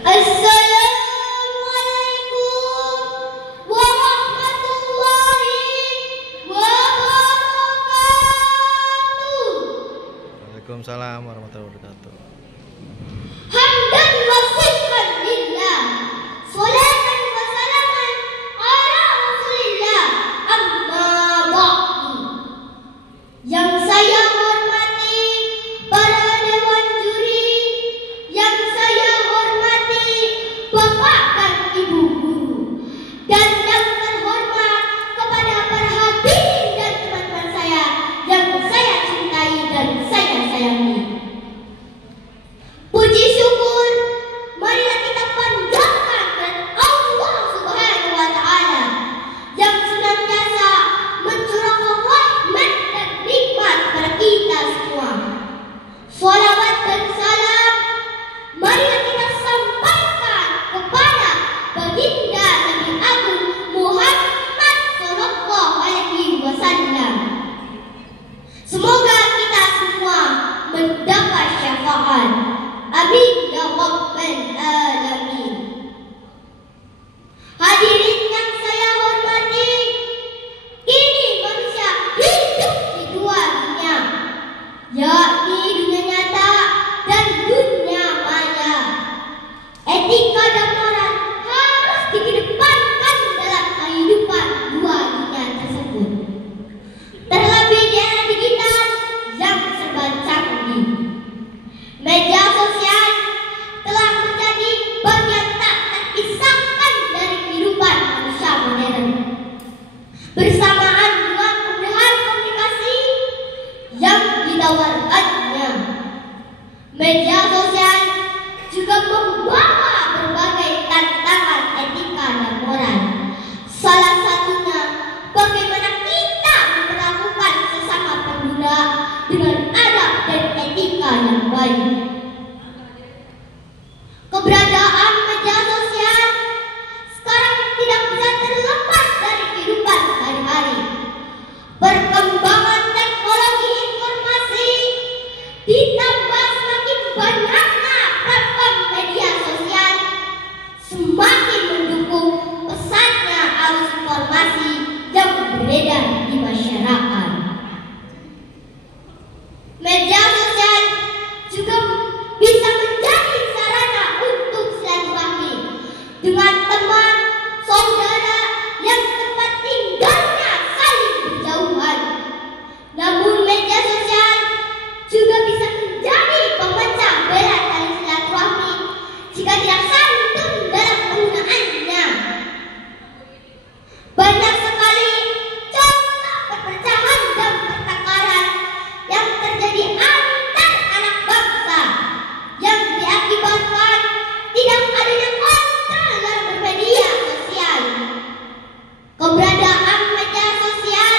Assalamualaikum warahmatullahi wabarakatuh. Waalaikumsalam warahmatullahi wabarakatuh. Hamdan wa syukran lillah, sholatan wa salaman ala rasulillah, amma ba'du. Yang saya hormati para dewan juri, yang saya hormati Bapak dan Ibu guru, dan yang terhormat kepada para hadirin dan teman-teman saya yang saya cintai dan saya sayangi. Puji syukur marilah kita panjatkan kepada Allah Subhanahu wa taala yang senantiasa mencurahkan rahmat dan nikmat kepada kita semua. Shalawat dan salam marilah kita sampaikan kepada baginda Nabi Agung Muhammad sallallahu alaihi wasallam. Semoga kita semua mendapat syafaat. Amin ya rabbal alamin. Hadirin yang saya hormati, kini manusia hidup di dua dunia, yakni dunia nyata dan dunia maya. Etika dan moral harus dikedepankan dalam kehidupan dua dunia tersebut. Terlebih di era digital yang serba canggih, media sosial telah menjadi bagian tak terpisahkan dari kehidupan manusia modern. Bersamaan dengan kemudahan komunikasi yang ditawarkannya, media sosial juga membawa berbagai tantangan etika dan moral. Salah satunya bagaimana kita memperlakukan sesama pengguna dengan adab dan etika yang baik. Keberadaan media sosial sekarang tidak bisa terlepas dari kehidupan sehari-hari. Perkembangan teknologi informasi ditambah semakin banyaknya platform media sosial semakin mendukung pesatnya arus informasi yang beredar di masyarakat. Media sosial juga bisa menjadi sarana untuk silaturahmi dengan teman, saudara yang tempat tinggalnya saling berjauhan. Namun media sosial juga bisa menjadi pemecah belah tali silaturahmi jika tidak santun dalam penggunaannya. Banyak sekali contoh perpecahan dan pertengkaran yang terjadi antar anak bangsa yang diakibatkan tidak adanya kontrol dalam bermedia sosial. Keberadaan media sosial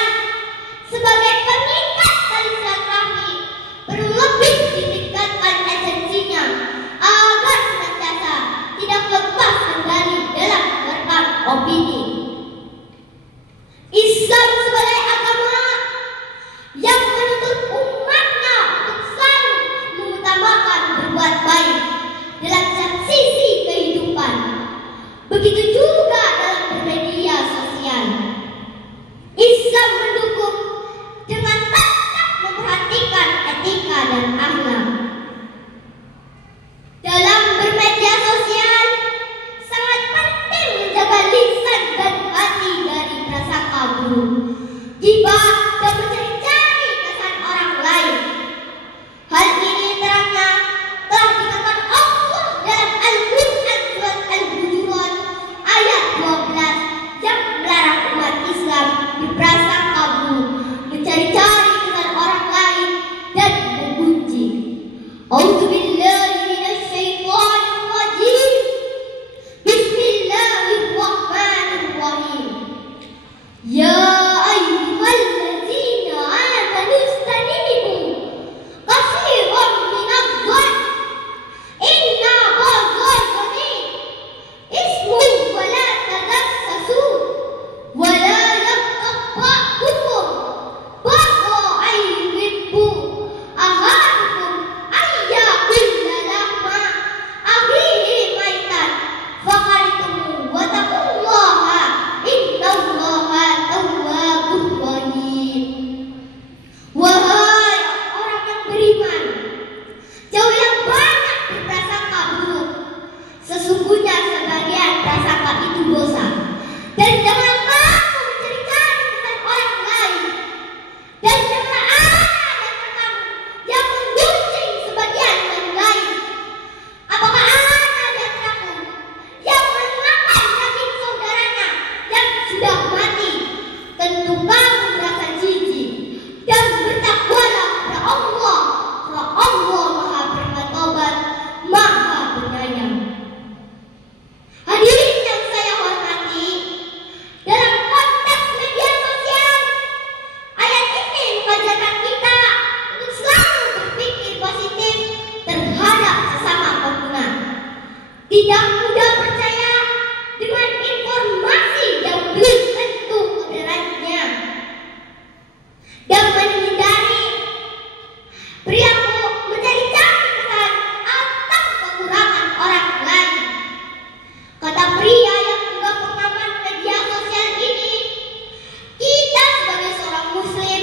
sebagai pengikat tali silaturahmi perlu lebih ditingkatkan esensinya agar senantiasa tidak lepas kendali dalam merekam opini. Islam sebagai agama yang menuntut umatnya untuk selalu mengutamakan berbuat baik dalam setiap sisi kehidupan. Begitu juga dalam bermedia sosial. Islam mendukung dengan tetap memperhatikan etika dan akhlak. Dalam bermedia sosial sangat penting menjaga lisan dan hati dari prasangka buruk, gibah dan mencari-cari kesan orang lain. Hal ini terangnya telah dikatakan Allah dalam Al-Quran surat Al-Hujurat ayat 12 yang melarang umat Islam berprasangka buruk, mencari-cari kesan orang lain dan membenci. A'udzubillahi minasyaitonir rajim. Bismillahirrahmanirrahim. Ya ayyuhalladzina amanu istanibu katsiran minadh-dhann inna ba'dadh-dhanni ismun wa la tajassasu wa la yaghtab ba'dukum ba'dha ayyuhibbu ahadukum ayyaku Tidak mudah percaya dengan informasi yang belum tentu kebenarannya, dan menghindari perilaku mencari kesalahan atau kekurangan orang lain. Kata pria yang juga pengamat media sosial ini, kita sebagai seorang muslim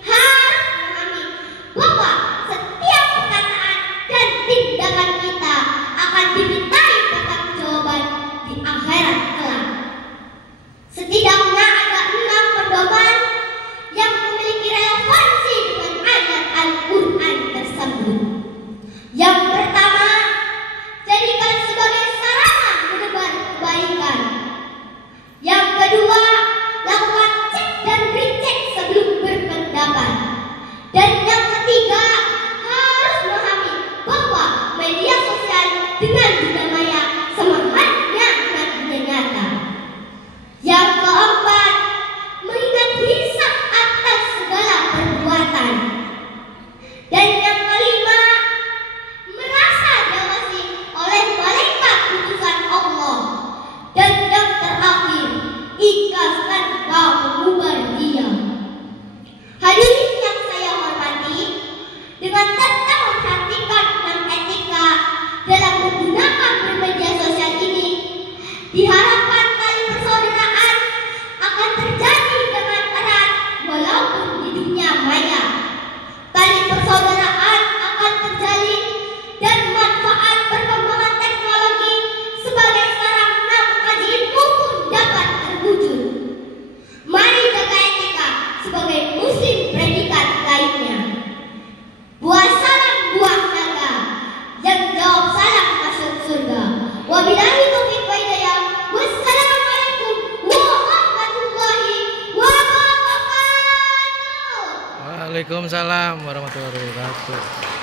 harus memahami bahwa setiap perkataan dan tindakan kita akan dimintai pertanggungjawaban di akhirat kelak. Setidaknya ada 6 pedoman yang memiliki relevansi dengan ayat Al-Quran tersebut. Yang pertama, jadikan sebagai sarana menebar kebaikan. Yang kedua, lakukan cek dan recheck sebelum berpendapat. Dan yang ketiga, harus memahami bahwa media sosial dengan dunia maya sama halnya dengan dunia nyata. Yang keempat, mengingat hisab atas segala perbuatan. Dan yang kelima, merasa diawasi oleh malaikat utusan Allah. Dan yang terakhir, ikhlas tanpa mengubah dia. Hadirin yang saya hormati, dengan tetap memperhatikan 6 etika dalam menggunakan bermedia sosial ini, diharapkan tali persaudaraan akan terjadi dengan erat walaupun di dunia maya. Tali persaudaraan akan terjalin dan manfaat perkembangan teknologi sebagai sarana mengkaji ilmu pun dapat terwujud. Mari jaga etika sebagai muslim predikat lainnya. Buah salam buah naga, yang jawab salam masuk surga. Wabillahi taufiq wal hidayah. Wassalamualaikum warahmatullahi wabarakatuh. Waalaikumsalam warahmatullahi wabarakatuh.